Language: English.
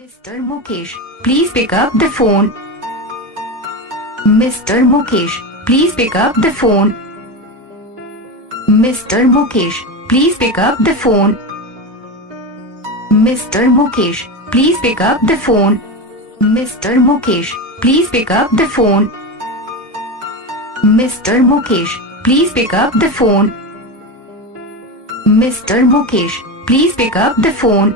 Mr. Mukesh, please pick up the phone. Mr. Mukesh, please pick up the phone. Mr. Mukesh, please pick up the phone. Mr. Mukesh, please pick up the phone. Mr. Mukesh, please pick up the phone. Mr. Mukesh, please pick up the phone. Mr. Mukesh, please pick up the phone.